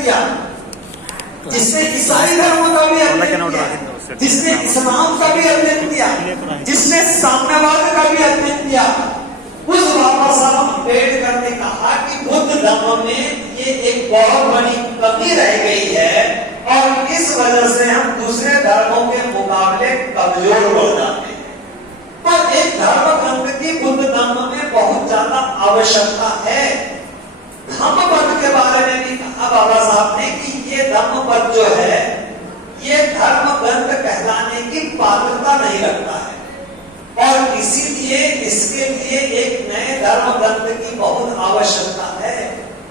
किया, जिसने ईसाई धर्म का भी अध्ययन किया, जिसने इस्लाम का भी अध्ययन किया, जिसने साम्यवाद का भी अध्ययन किया, उस बाबा साहब अम्बेडकर ने कहा कि बुद्ध धर्म में ये एक बहुत बड़ी कमी रह गई है और इस वजह से हम दूसरे धर्मों के मुकाबले कमजोर हो जाते हैं। तो एक धर्म ग्रंथ की बुद्ध धर्म में बहुत ज्यादा आवश्यकता है। धम्म पद के बारे में भी कहा बाबा साहब ने कि ये धम्म पद जो है ये धर्म ग्रंथ कहलाने की पात्रता नहीं रखता है और इसीलिए इसके लिए एक नए धर्म ग्रंथ की बहुत आवश्यकता है।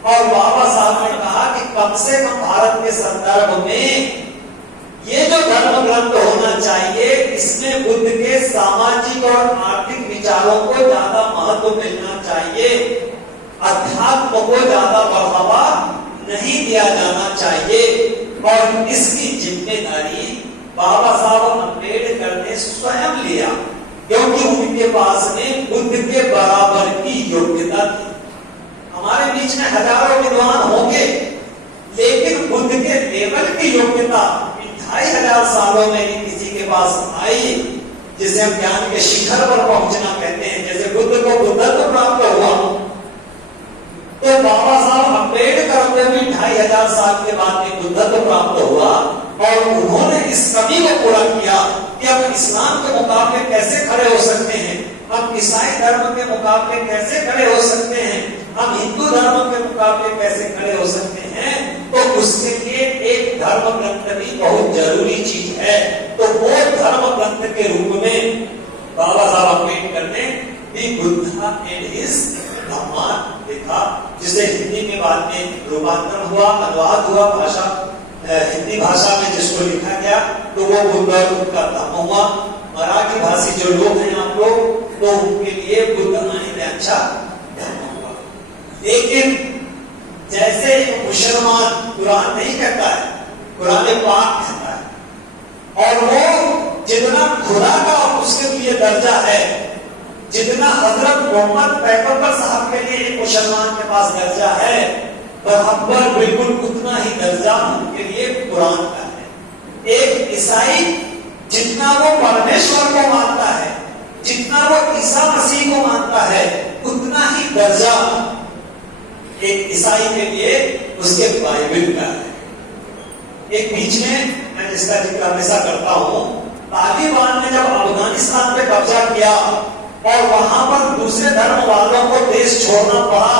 और बाबा साहब ने कहा कि कम से कम भारत के संदर्भ में ये जो धर्म ग्रंथ होना चाहिए इसमें बुद्ध के सामाजिक और आर्थिक विचारों को ज्यादा महत्व मिलना चाहिए, अध्यात्म को ज्यादा बढ़ावा नहीं दिया जाना चाहिए। और इसकी जिम्मेदारी बाबा साहब अम्बेडकर ने स्वयं लिया, क्योंकि उनके पास में बुद्ध के बराबर की योग्यता थी। हमारे बीच में हजारों विद्वान होंगे, लेकिन बुद्ध के लेवल की योग्यता 2500 सालों में ही किसी के पास आई, जिसे हम ज्ञान के शिखर पर पहुंचना कहते हैं। जैसे बुद्ध को बुद्धत्व प्राप्त हुआ, तो बाबा साहब अम्बेडकर को भी 2500 साल के बाद में बुद्धत्व प्राप्त हुआ और उन्होंने इस कमी को पूरा किया कि हम इस्लाम के मुकाबले कैसे खड़े हो सकते हैं, हम ईसाई धर्म के मुकाबले कैसे खड़े हो सकते हैं, हम हिंदू धर्म के मुकाबले कैसे खड़े हो सकते हैं। तो उसके लिए एक धर्म ग्रंथ भी बहुत जरूरी चीज है। तो वो धर्म ग्रंथ के रूप में बाबा साहब अम्बेडकर ने दी बुद्धा एंड हिज धम्मा लिखा, जिसे हिंदी में बाद में रूपांतरण हुआ, अनुवाद हुआ भाषा, हिंदी भाषा में जिसको लिखा गया तो वो बुद्ध का धम्म हुआ। मराठी भाषी जो लोग हैं आप लोग, तो उनके लिए बुद्ध आणि व्याख्या धम्म हुआ। लेकिन जैसे मुसलमान कुरान नहीं कहता है, कुरान पाक कहता है, और वो जितना खुदा का उसके लिए दर्जा है, जितना हजरत मोहम्मद पैगंबर साहब के लिए एक मुसलमान के पास दर्जा है, बराबर बिल्कुल उतना ही दर्जा उनके लिए कुरान का है। एक ईसाई जितना वो परमेश्वर को मानता है, जितना वो ईसा मसीह को मानता है, उतना ही दर्जा एक ईसाई के लिए उसके बाइबल का है। एक बीच में मैं जिसका जिक्र हमेशा करता हूं, तालिबान ने जब अफगानिस्तान पे कब्जा किया और वहां पर दूसरे धर्म वालों को देश छोड़ना पड़ा,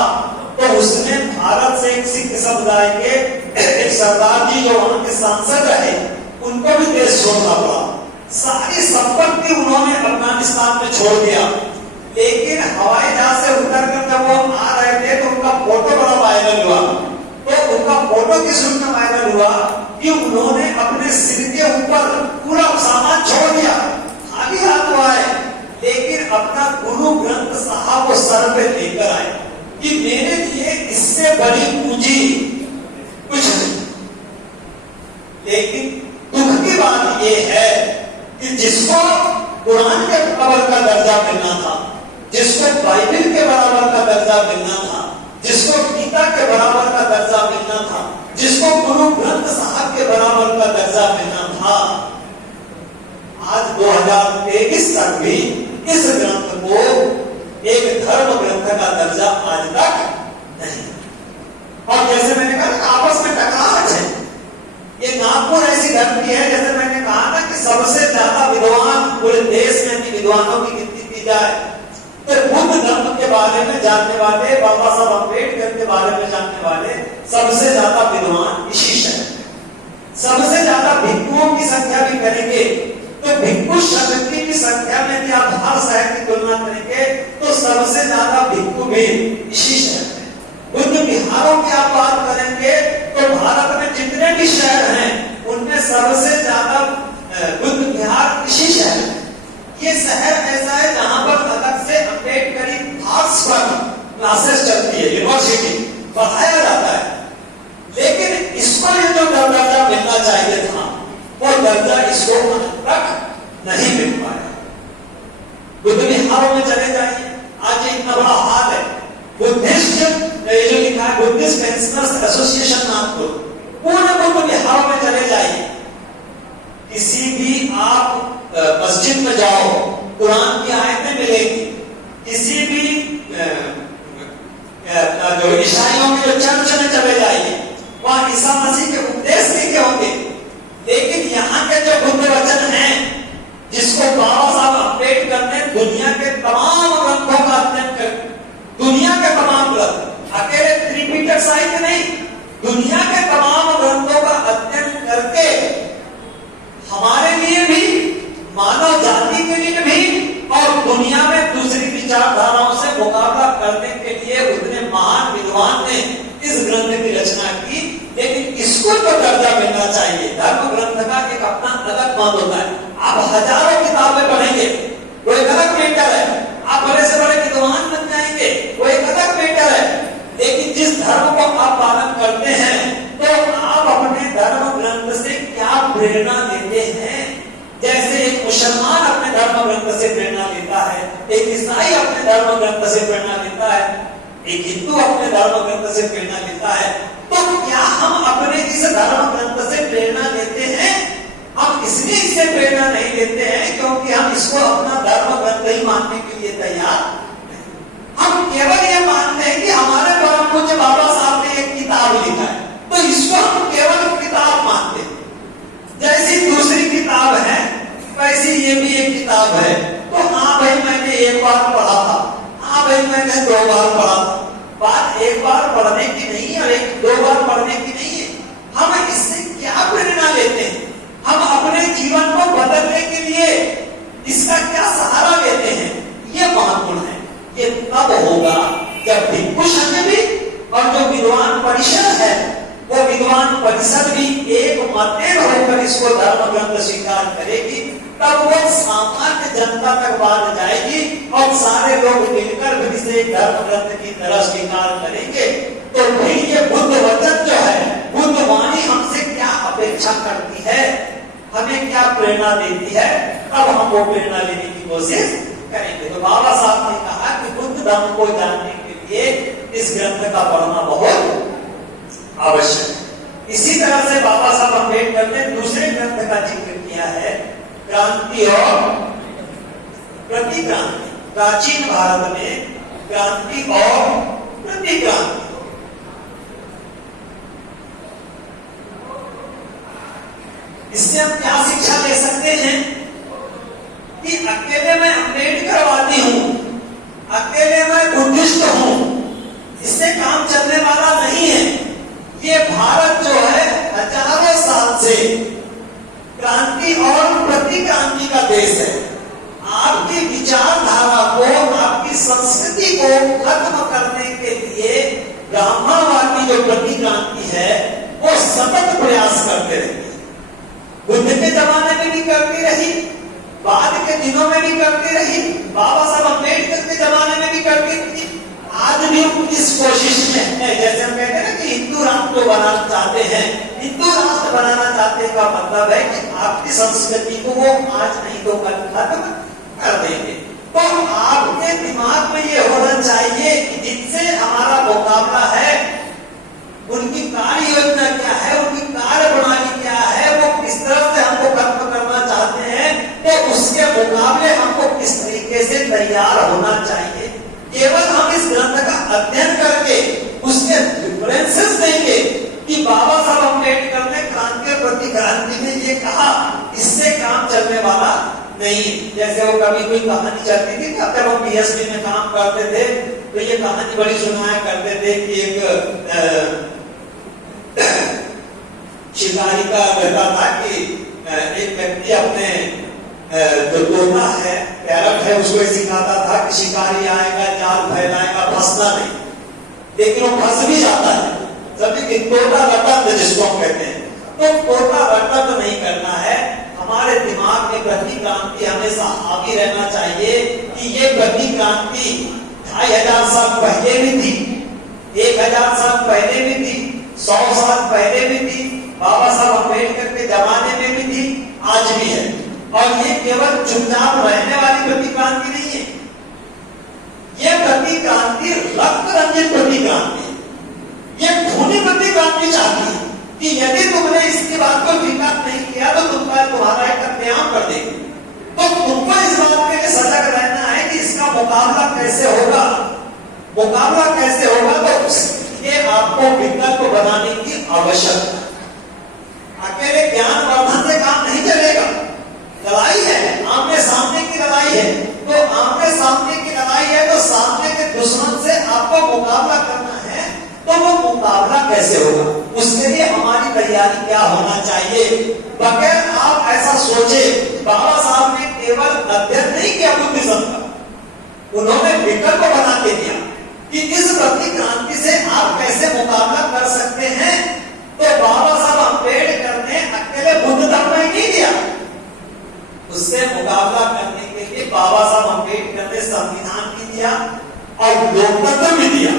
तो उसने भारत से एक सिख समुदाय के एक सरदार जी जो वहां के सांसद रहे, उनको भी देश छोड़ना पड़ा। सारी संपत्ति उन्होंने अफगानिस्तान में छोड़ दिया, लेकिन हवाई जहाज से उतरकर जब वो आ रहे थे तो उनका फोटो बड़ा वायरल हुआ। तो उनका फोटो किस रूप में वायरल हुआ कि उन्होंने अपने सिर के ऊपर पूरा सामान छोड़ दिया, खाली हाथ वो आए, लेकिन अपना गुरु ग्रंथ साहब को सर पे लेकर आए कि मेरे लिए इससे बड़ी पूंजी कुछ नहीं। लेकिन दुख की बात यह है कि जिसको कुरान के बराबर का दर्जा मिलना था, जिसको बाइबल के बराबर का दर्जा मिलना था, जिसको गीता के बराबर का दर्जा मिलना था, जिसको गुरु ग्रंथ साहब के बराबर का दर्जा मिलना था, आज 2023 तक भी इस ग्रंथ को एक धर्म ग्रंथ का दर्जा आज तक नहीं। और जैसे मैंने कहा आपस में टकराहट है। ये नागपुर ऐसी धरती है, जैसे मैंने कहा ना कि सबसे ज्यादा विद्वान पूरे देश में भी विद्वानों की गिनती की जाए तो बुद्ध धर्म के बारे में जानने वाले, बाबा साहब अम्बेडकर के बारे में जानने वाले सबसे ज्यादा विद्वान इसी शहर में। सबसे ज्यादा भिक्षुओं की संख्या भी करेंगे तो भिक्षु शक्ति की संख्या में भी आप हर शहर की तुलना करेंगे तो सबसे ज्यादा भिक्षु भी इसी शहर में। बुद्ध विहारों की आप बात करेंगे तो भारत में जितने भी शहर हैं उनमें सबसे ज्यादा बुद्ध विहार इसी शहर में। ये शहर ऐसा है जहां पर अलग से अम्बेडकरी थाट्स पर क्लासेस चलती है, यूनिवर्सिटी पढ़ाया जाता है, लेकिन इसको ये जो दर्जा मिलना चाहिए था वो दर्जा इसको तक नहीं मिल पाया। बुद्ध विहारों में चले जाइए, आज इतना बड़ा हाल है। बुद्धिस्ट जो लिखा है बुद्धिस्ट पेंशनर्स एसोसिएशन नागपुर, पूर्ण बुद्ध विहारों में चले जाइए, किसी भी आप मस्जिद में जाओ, कुरान की आयतें मिलेगी, किसी भी जो ईसाइयों के जो चर्च में चले जाइए, वहां ईसा मसीह के उपदेश लिखे होंगे। लेकिन यहाँ के जो बुद्ध वचन हैं, जिसको बाबा साहब अम्बेडकर ने दुनिया के तमाम ग्रंथों का अध्ययन कर, दुनिया के तमाम ग्रंथ, अकेले त्रिपिटक साहित्य नहीं, दुनिया के तमाम ग्रंथों का अध्ययन करके हमारे लिए भी, मानव जाति के लिए भी, और दुनिया में दूसरी विचारधाराओं से मुकाबला करने के लिए उतने महान विद्वान ने इस ग्रंथ की रचना की। लेकिन इसको तो दर्जा मिलना चाहिए। धर्म ग्रंथ का एक अपना अलग मत होता है। आप हजारों किताबें पढ़ेंगे, वो एक अलग मैटर है। आप बड़े से बड़े विद्वान बन जाएंगे, वो एक अलग मैटर है। लेकिन जिस धर्म को आप पालन करते हैं, तो आप अपने धर्म ग्रंथ से क्या प्रेरणा लेते हैं? जैसे एक मुसलमान अपने धर्म ग्रंथ से प्रेरणा लेता है, एक ईसाई अपने धर्म ग्रंथ से प्रेरणा लेता है, एक हिंदू अपने धर्म ग्रंथ से प्रेरणा लेता है, तो क्या हम अपने इस धर्म ग्रंथ से प्रेरणा लेते हैं? हम इसलिए इससे प्रेरणा नहीं लेते हैं क्योंकि हम इसको अपना धर्म ग्रंथ ही मानने के लिए तैयार नहीं। हम केवल ये मानते हैं कि हमारे परम पूज्य बाबा साहब ने एक किताब लिखा है, तो इसको हम केवल किताब मानते हैं। जैसी दूसरी किताब है वैसी ये भी एक किताब है। तो हाँ भाई मैंने एक बार पढ़ा था, हाँ भाई मैंने 2 बार पढ़ा था। बात एक बार पढ़ने की नहीं है और 2 बार पढ़ने की नहीं है। हम इससे क्या प्रेरणा लेते हैं? हम अपने जीवन को बदलने के लिए इसका क्या सहारा लेते हैं? ये महत्वपूर्ण है। ये तब होगा जब भिक्षु संघ भी और जो विद्वान परिषद है, वो विद्वान परिषद भी एक मतेन होकर इसको धर्म ग्रंथ स्वीकार करेगी। तब वो सामान्य जनता तक बात जाएगी और सारे लोग मिलकर फिर इसे धर्म ग्रंथ की तरह स्वीकार करेंगे। तो फिर ये बुद्ध वचन जो है, बुद्ध वाणी हमसे क्या अपेक्षा करती है, हमें क्या प्रेरणा देती है, तब हम वो प्रेरणा लेने की कोशिश करेंगे। तो बाबा साहब ने कहा कि बुद्ध धर्म को जानने के लिए इस ग्रंथ का पढ़ना बहुत आवश्यक है। इसी तरह से बाबा साहब अम्बेडकर ने दूसरे ग्रंथ का जिक्र किया है, क्रांति और प्रतिक्रांति। प्राचीन भारत में क्रांति और प्रतिक्रांति, इससे हम क्या शिक्षा ले सकते हैं कि अकेले मैं अम्बेडकरवादी हूं, अकेले मैं बुद्धिस्ट हूं, इससे काम चलने वाला नहीं है। ये भारत जो है हजारों साल से क्रांति और प्रतिक्रांति का देश है। आपकी विचारधारा को, आपकी संस्कृति को खत्म करने के लिए ब्राह्मणवाद की जो प्रतिक्रांति है वो सतत प्रयास करते रहती है। बुद्ध के जमाने में भी करती रही, बाद के दिनों में भी करती रही, बाबा साहब अम्बेडकर के जमाने में भी करती रही, आज भी इस कोशिश में है। जैसे हम कहते हैं ना कि हिंदू राष्ट्र बनाना चाहते हैं, हिंदू राष्ट्र बनाना चाहते का मतलब है कि आपकी संस्कृति को वो आज नहीं तो कल खत्म कर देंगे। तो आपके दिमाग में ये होना चाहिए कि जिनसे हमारा मुकाबला है, उनकी कार्य योजना क्या है, उनकी कार्य प्रणाली क्या है, वो किस तरह से हमको खत्म करना चाहते हैं, तो उसके मुकाबले हमको किस तरीके से तैयार होना चाहिए। केवल हम इस ग्रंथ का अध्ययन करके उसके डिफरेंसेस देंगे कि बाबा साहब अम्बेडकर ने क्रांति और प्रतिक्रांति में ये कहा, इससे काम चलने वाला नहीं। जैसे वो कभी कोई कहानी चलती थी, जब हम पीएचडी में काम करते थे तो ये कहानी बड़ी सुनाया करते थे कि एक शिकारी का कहता था कि एक व्यक्ति अपने जो तोता है, पैरट है, उसको सिखाता था कि शिकारी आएगा, जाल फैलाएगा, फंसना नहीं, लेकिन वो फंस भी जाता है। सभी तोता रटन जिसको हम कहते हैं, तो तोता रटन नहीं करना है। हमारे दिमाग में प्रतिक्रांति हमेशा हावी रहना चाहिए कि ये प्रतिक्रांति 2500 साल पहले भी थी, 1000 साल पहले भी थी, 100 साल पहले भी थी, बाबा साहब अम्बेडकर के जमाने में भी थी, आज भी है। और ये केवल चुपचाप रहने वाली प्रतिक्रांति नहीं है, ये प्रतिक्रांति रक्त रंजित प्रतिक्रांति, ये खूनी प्रतिक्रांति चाहती है कि यदि कैसे होगा, मुकाबला कैसे होगा, तो उसके आपको विकल्प बनाने की आवश्यकता है। अकेले ज्ञान वर्धन से काम नहीं चलेगा। लड़ाई है, आमने सामने की लड़ाई है, तो आमने सामने की लड़ाई है तो सामने के दुश्मन से आपको मुकाबला करना है, तो वो मुकाबला कैसे होगा, उसके लिए हमारी तैयारी क्या होना चाहिए। बगैर आप ऐसा सोचे, बाबा साहब ने केवल अध्ययन नहीं किया बुद्धिज्म का, उन्होंने विकल्प बना के दिया कि इस प्रति क्रांति से आप कैसे मुकाबला कर सकते हैं। तो बाबा साहब अम्बेडकर ने अकेले बुद्ध धर्म नहीं दिया, उससे मुकाबला करने के लिए बाबा साहब अम्बेडकर ने संविधान भी दिया और लोकतंत्र भी दिया,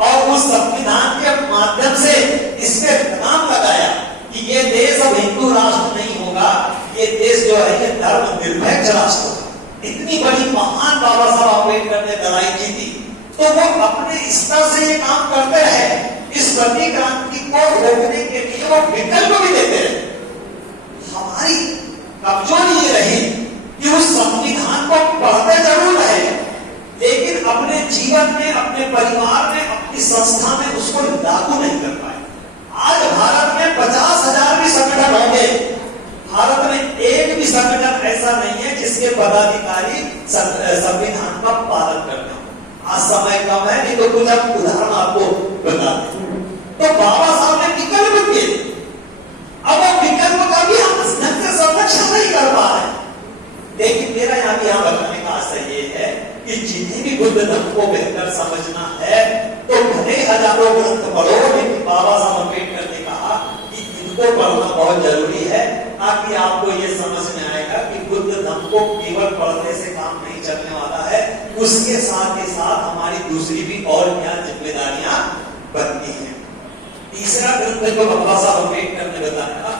और उस संविधान के माध्यम से इसमें काम लगाया कि ये देश अब हिंदू राष्ट्र नहीं होगा, ये देश जो है ये धर्म निरपेक्ष राष्ट्र होगा। इतनी बड़ी महान बाबा साहब अम्बेडकर ने लड़ाई जीती, तो वो अपने स्तर से ये काम करते रहे, इस प्रति क्रांति को रोकने के लिए वो विकल्प भी देते रहे। हमारी कमजोरी ये रही कि उस संविधान को पढ़ते जरूर रहे, लेकिन अपने जीवन में, अपने परिवार में, अपनी संस्था में उसको लागू नहीं कर पाए। आज भारत में 50,000 भी संगठन होंगे, भारत में एक भी संगठन ऐसा नहीं है जिसके पदाधिकारी संविधान का पालन करते हो। आज समय कम है, नहीं तो कुछ हम उदाहरण आपको बता दें। तो बाबा साहब ने विकल्प दिए, अब वो विकल्प का भी हम ढंग से संरक्षण नहीं कर पा रहे। लेकिन मेरा यहाँ बताने का आशय ये है कि जिन्हें भी बुद्ध धर्म को बेहतर समझना है तो भले हजारों ग्रंथ पढ़ो, लेकिन बाबा साहब अम्बेडकर ने कहा कि इनको पढ़ना बहुत जरूरी है, ताकि आपको ये समझ में आएगा कि बुद्ध धर्म को केवल पढ़ने से काम नहीं चलने वाला है, उसके साथ ही साथ हमारी दूसरी भी और क्या जिम्मेदारियां बनती हैं। तीसरा ग्रंथ जो बाबा साहब अम्बेडकर ने बताया,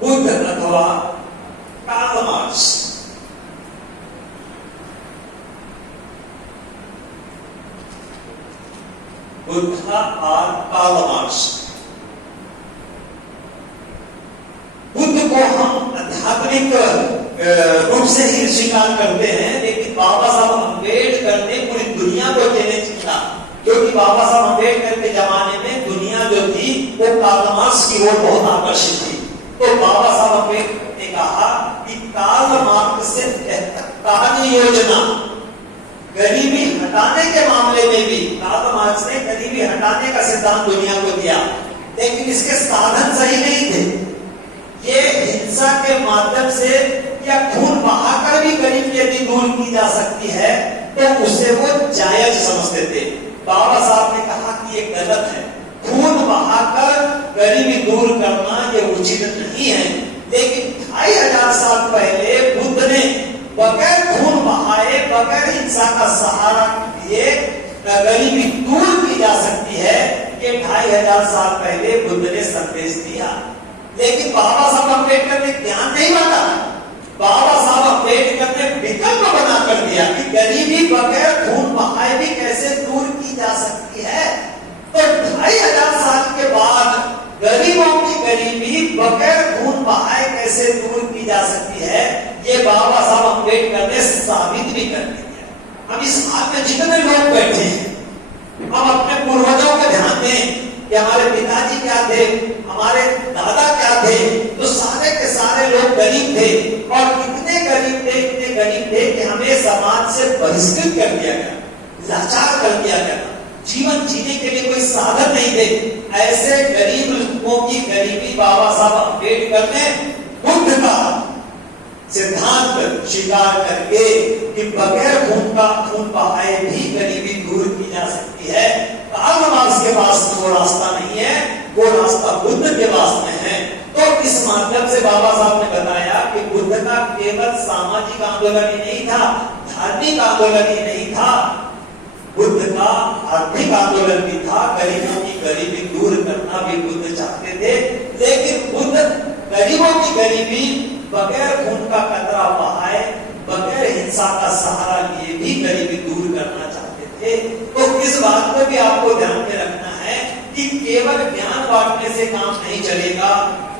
बुद्ध अथवा कार्ल मार्क्स। बुद्ध और कार्ल मार्क्स। बुद्ध को हम आध्यात्मिक रूप से ही स्वीकार करते हैं, लेकिन बाबा साहब अम्बेडकर ने पूरी दुनिया को चैलेंज किया, क्योंकि बाबा साहब अम्बेडकर के जमाने में दुनिया जो थी वो कार्ल मार्क्स की ओर बहुत आकर्षित थी। तो बाबा साहब अम्बेडकर ने कहा कि कार्ल मार्क्स से कार्य योजना, गरीबी हटाने के मामले में भी कार्ल मार्क्स ने गरीबी हटाने का सिद्धांत दुनिया को दिया, लेकिन इसके साधन सही नहीं थे। ये हिंसा के माध्यम से या खून बहाकर भी गरीबी यदि दूर की जा सकती है तो उसे वो जायज समझते थे। बाबा साहब ने कहा कि ये गलत है, खून बहाकर गरीबी दूर करना ये उचित नहीं है। लेकिन 2500 साल पहले बुद्ध ने बगैर खून बहाए, बगैर हिंसा का सहारा लिए गरीबी दूर की जा सकती है, ये 2500 साल पहले बुद्ध ने संदेश दिया। लेकिन बाबा साहब अम्बेडकर ने ज्ञान नहीं बांटा, बाबा साहब अम्बेडकर ने विकल्प बना कर दिया कि गरीबी बगैर खून बहाए भी कैसे दूर की जा सकती है। तो 2500 साल के बाद गरीबों की गरीबी बगैर खून बहाए कैसे दूर की जा सकती है, ये बाबा साहब अम्बेडकर ने साबित भी कर दिया। अब इस हाथ में जितने लोग बैठे हैं, हम अपने पूर्वजों को ध्यान दें कि हमारे पिताजी क्या थे, हमारे दादा क्या थे, तो सारे के सारे लोग गरीब थे, और कितने गरीब थे, इतने गरीब थे कि हमें समाज से बहिष्कृत कर दिया गया, लाचार कर दिया गया, जीवन जीने के लिए कोई साधन नहीं थे। ऐसे गरीब लोगों की गरीबी बाबा साहब अम्बेडकर ने बुद्ध का सिद्धांत स्वीकार करके कि बगैर खून बहाए भी गरीबी दूर की जा सकती है। कार्ल मार्क्स के पास वो रास्ता नहीं है, वो रास्ता बुद्ध के पास में है। तो इस माध्यम से बाबा साहब ने बताया कि बुद्ध का केवल सामाजिक आंदोलन ही नहीं था, धार्मिक आंदोलन ही नहीं था, बुद्ध का आर्थिक आंदोलन भी था। गरीबों की गरीबी दूर करना भी बुद्ध चाहते थे, लेकिन बुद्ध गरीबों की गरीबी बगैर खून का कतरा बहाए, बगैर हिंसा का सहारा लिए भी गरीबी दूर करना चाहते थे। तो इस बात को भी आपको ध्यान में रखना है कि केवल ज्ञान बांटने से काम नहीं चलेगा।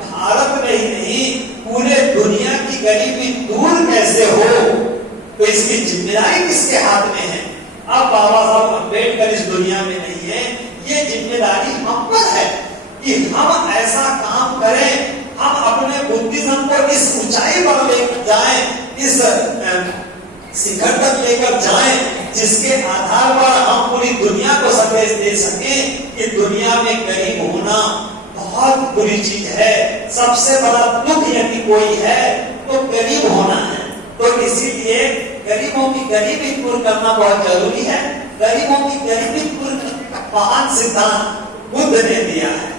भारत में ही नहीं, पूरे दुनिया की गरीबी दूर कैसे हो, तो इसकी जिम्मेदारी किसके हाथ में है? अब बाबा साहब अम्बेडकर इस दुनिया में नहीं है, ये जिम्मेदारी हम पर है कि हम ऐसा काम करें, हम अपने बुद्धिज्म को इस ऊंचाई पर लेकर जाएं, इस शिखर तक लेकर जाएं, जिसके आधार पर हम पूरी दुनिया को संदेश दे सकें कि दुनिया में गरीब होना बहुत बुरी चीज है। सबसे बड़ा दुख यदि कोई है तो गरीब होना है। तो इसीलिए गरीबों की गरीबी दूर करना बहुत जरूरी है। गरीबों की गरीबी दूर करने का महान सिद्धांत बुद्ध ने दिया है।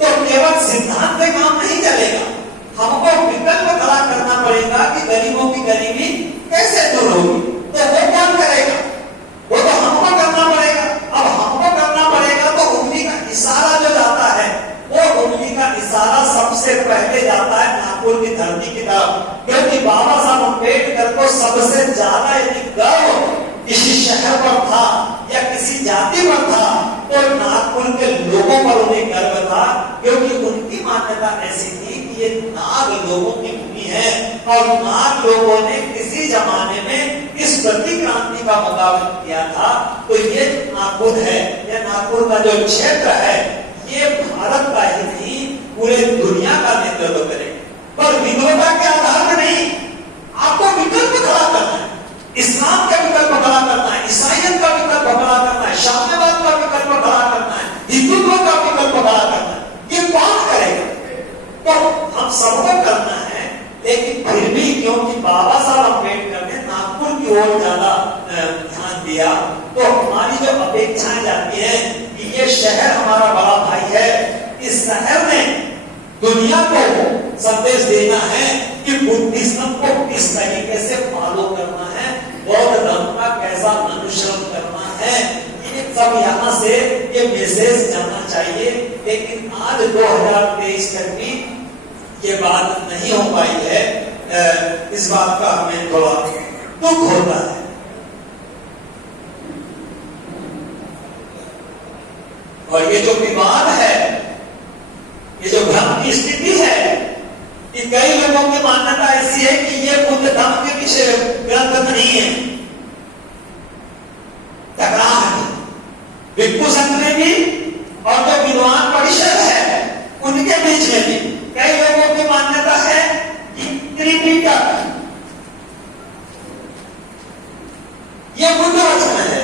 तो केवल सिद्धांत पे काम नहीं चलेगा, हमको विकल्प खड़ा करना पड़ेगा कि गरीबों की गरीबी कैसे दूर होगी। तो वो कौन करेगा? वो तो हमको करना पड़ेगा। अब हमको करना पड़ेगा तो उंगली का इशारा जो जाता है, वो उंगली का इशारा सबसे पहले जाता है नागपुर की धरती की तरफ, क्योंकि बाबा साहब अम्बेडकर को सबसे ज्यादा यदि गर्व किसी शहर पर था या किसी जाति पर था तो नागपुर के लोगों पर उन्हें गर्व था, क्योंकि उनकी मान्यता ऐसी थी कि ये नाग लोगों की भूमि है और नाग लोगों ने किसी जमाने में इस प्रतिक्रांति का मुकाबला किया था। तो ये नागपुर है, ये नागपुर का जो क्षेत्र है, ये भारत का ही नहीं पूरे दुनिया का नेतृत्व करेगा, पर विद्वता के आधार पर नहीं। आपको विकल्प खड़ा करना है, इस्लाम का विकल्प खड़ा करना है, ईसाइयत का विकल्प खड़ा करना है, साम्यवाद का विकल्प खड़ा करना है, हिंदुत्व का विकल्प खड़ा करना है। ये कौन करेगा? तो हम सबको करना है, लेकिन फिर भी क्योंकि बाबा साहब अम्बेडकर ने नागपुर की ओर ज्यादा ध्यान दिया, तो हमारी जो अपेक्षाएं जाती है कि ये शहर हमारा बड़ा भाई है, इस शहर ने दुनिया को संदेश देना है कि बुद्धिज्म को किस तरीके से फॉलो करना है, बौद्ध धर्म का कैसा अनुसरण करना है, ये सब यहाँ से ये मैसेज जाना चाहिए। लेकिन आज 2023 तक भी ये बात नहीं हो पाई है। इस बात का हमें थोड़ा दुख होता है। और ये जो विवाद है, ये जो भ्रम की स्थिति है कि कई लोगों की मान्यता ऐसी है कि ये बुद्ध धर्म के पीछे ग्रंथ नहीं है, टकराव है भिक्षु संघ में भी और जो विद्वान परिषद है उनके बीच में भी कई लोगों की मान्यता है कि त्रिपिटक ये बुद्ध वचन है।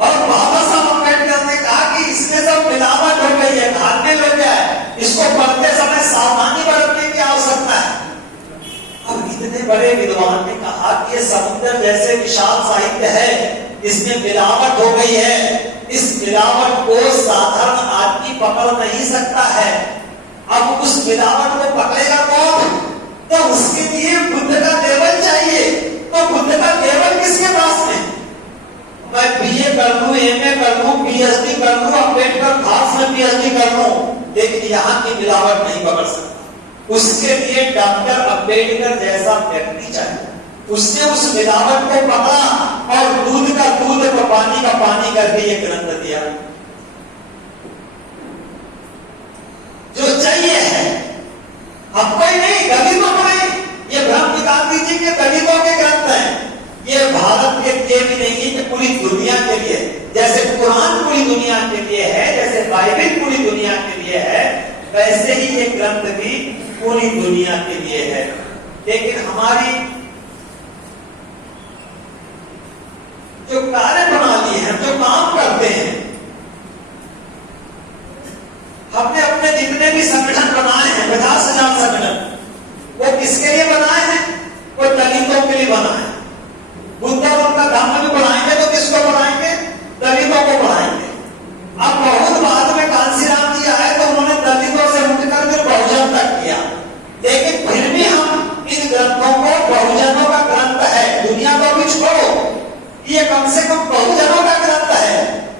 और बाबा साहब अम्बेडकर ने कहा कि इसमें सब मिलावट हो गई है, धांधली हो गया है, इसको पढ़ते समय सावधानी बरतने की आवश्यकता है। अब इतने बड़े विद्वान ने कहा कि ये समुद्र जैसे विशाल साहित्य है, इसमें मिलावट हो गई है, इस मिलावट को साधारण आदमी पकड़ नहीं सकता है। अब उस मिलावट को पकड़ेगा कौन? तो उसके लिए बुद्ध का लेवल चाहिए। तो बुद्ध का लेवल किसके पास में? मैं बीए कर लूं, एमए कर लूं, पीएचडी कर लूं, अम्बेडकर खास में पीएचडी कर लूं, लेकिन यहाँ की मिलावट नहीं पकड़ सकता। उसके लिए डॉक्टर अम्बेडकर जैसा व्यक्ति चाहिए। उसने उस मिलावट को पकड़ा और दूध का दूध और पानी का पानी करके ये ग्रंथ दिया। जो चाहिए है हमको ही नहीं, दलितों को नहीं। ये ब्रह्म गांधी जी के दलितों के ग्रंथ हैं। ये भारत के लिए भी नहीं है, पूरी दुनिया के लिए। जैसे कुरान पूरी दुनिया के लिए है, जैसे बाइबल पूरी दुनिया के लिए है, वैसे ही ये ग्रंथ भी पूरी दुनिया के लिए है। लेकिन हमारी जो कार्य प्रणाली है, जो काम करते हैं, हमने अपने जितने भी संगठन बनाए हैं, 50,000 संगठन, वो किसके लिए बनाए हैं? वो दलितों के लिए बनाए। बुद्ध का धर्म भी बढ़ाएंगे तो किसको बढ़ाएंगे? दलितों को बढ़ाएंगे। अब बहुत बाद में कांशीराम जी आए तो उन्होंने दलितों से उठकर फिर बहुजन तक किया, लेकिन फिर भी हम इन ग्रंथों को बहुजनों का ग्रंथ है, दुनिया को भी छोड़ो, ये कम से कम बहुजनों का ग्रंथ है,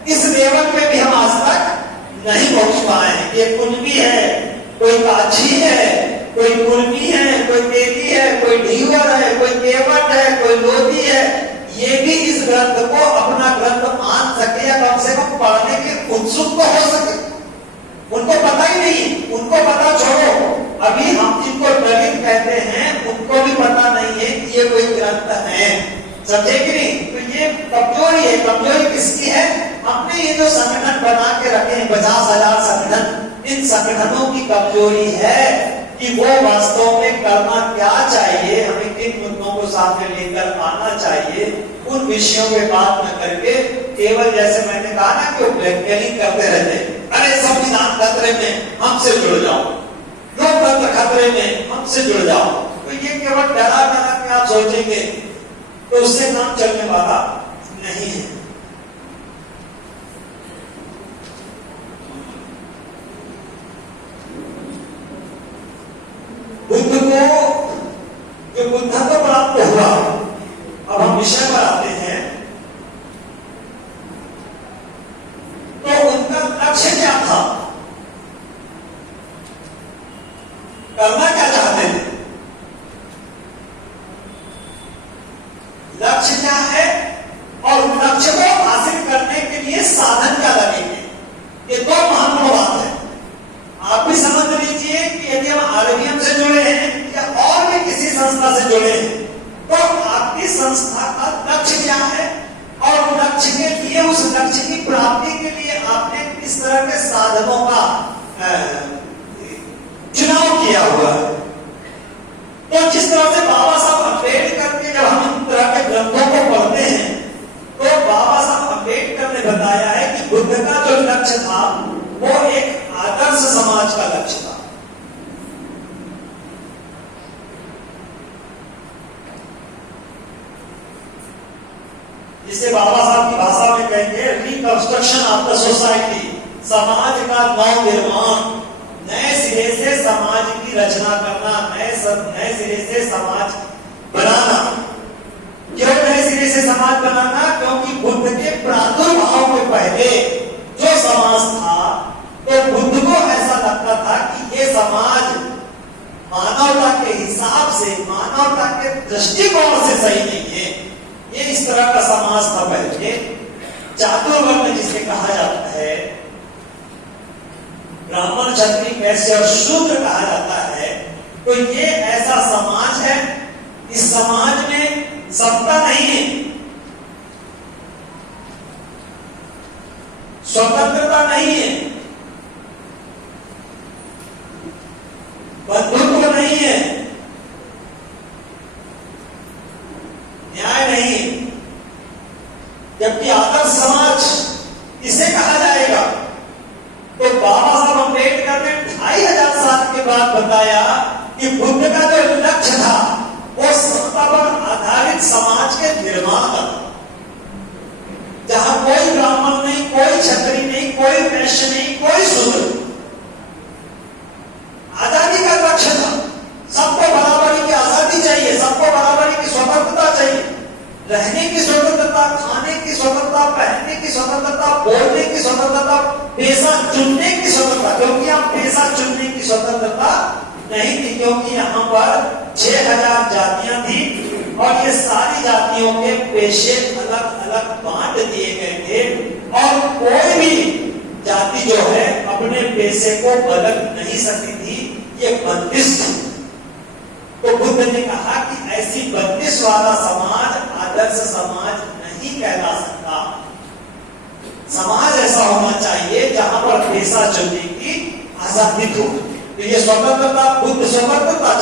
इस लेवल पे भी हम आज तक नहीं पहुंच पाए हैं। ये कुंभी है, कोई काछी है, कोई कुर्मी है, कोई तेली है, कोई ढीवर है, कोई केवट है, कोई लोधी है, ये भी इस ग्रंथ को अपना ग्रंथ मान सके या कम से कम पढ़ने के उत्सुक तो हो सके। उनको पता ही नहीं, उनको पता छोड़ो। अभी हम जिनको दलित कहते हैं उनको उनको भी पता नहीं है कि ये कोई ग्रंथ है, समझे कि नहीं? तो ये कमजोरी है। कमजोरी किसकी है? हमने ये जो संगठन बना के रखे हैं 50,000 संगठन, इन संगठनों की कमजोरी है कि वो वास्तव में करना क्या चाहिए, हमें किन मुद्दों को सामने लेकर आना चाहिए, उन विषयों पे बात न करके केवल जैसे मैंने कहा ना कि वो ब्लैकमेलिंग करते रहते हैं, अरे संविधान खतरे में, हमसे जुड़ जाओ, लोकतंत्र खतरे में, हमसे जुड़ जाओ। तो ये केवल डरा डरा के आप सोचेंगे तो उससे काम चलने वाला नहीं है। बुद्ध को जो बुद्धत्व प्राप्त हुआ, अब हम विषय पर आते हैं, तो उनका लक्ष्य क्या था, करना क्या चाहते थे? लक्ष्य क्या है और लक्ष्य को हासिल करने के लिए साधन क्या लगेंगे, ये दो महत्वपूर्ण बात है। आप भी समझ लीजिए कि यदि हम आरबीएम से जुड़े हैं या और भी किसी संस्था से जुड़े हैं, तो आपकी संस्था का लक्ष्य क्या है और लक्ष्य के लिए, उस लक्ष्य की प्राप्ति के लिए आपने किस तरह के साधनों का चुनाव किया हुआ है। तो जिस तरह से बाबा साहब अम्बेडकर के जब हम इन तरह के ग्रंथों को पढ़ते हैं, तो बाबा साहब अम्बेडकर ने बताया है कि बुद्ध का जो लक्ष्य था वो एक आदर्श समाज का लक्ष्य था। जिसे बाबा साहब की भाषा में कहेंगे रिकंस्ट्रक्शन ऑफ द सोसाइटी, समाज का नव निर्माण, नए सिरे से समाज की रचना करना, नए सिरे से समाज बनाना। क्यों नए सिरे से समाज बनाना? क्योंकि बुद्ध के प्रादुर्भाव के पहले जो समाज था, तो बुद्ध को ऐसा लगता था कि ये समाज मानवता के हिसाब से, मानवता के दृष्टिकोण से सही नहीं है। ये इस तरह का समाज था पहले, चातुर्वर्ण जिसे कहा जाता है, ब्राह्मण क्षत्रिय वैश्य और शूद्र कहा जाता है। तो ये ऐसा समाज है, इस समाज में समता नहीं है, स्वतंत्रता नहीं है, बंधुत्व नहीं है, न्याय नहीं है। जबकि आदर्श समाज किसे कहा जाएगा? तो बाबा साहब अम्बेडकर ने 2500 साल के बाद बताया कि बुद्ध का जो लक्ष्य था वो समता पर आधारित समाज के निर्माण का था, जहां कोई ब्राह्मण नहीं, कोई क्षत्रिय नहीं, कोई वैश्य नहीं, कोई शूद्र। आजादी का लक्ष्य था, सबको बराबरी की आजादी चाहिए, सबको बराबरी की स्वतंत्रता चाहिए, रहने की स्वतंत्रता, खाने की स्वतंत्रता, पहनने की स्वतंत्रता, बोलने की स्वतंत्रता, पेशा चुनने की स्वतंत्रता। क्योंकि यहाँ पेशा चुनने की स्वतंत्रता नहीं थी, क्योंकि यहाँ पर 6000 जातियां थी और ये सारी जातियों के पेशे अलग अलग बांट दिए गए थे और कोई भी जाति जो है अपने पेशे को बदल नहीं सकती थी, ये बंदिश थी। तो बुद्ध ने कहा कि ऐसी बंदिश वाला समाज आदर्श समाज नहीं कहला सकता। समाज ऐसा होना चाहिए जहां पर पेशा चुनने की आजादी हो। तो ये स्वतंत्रता, बुद्ध स्वतंत्रता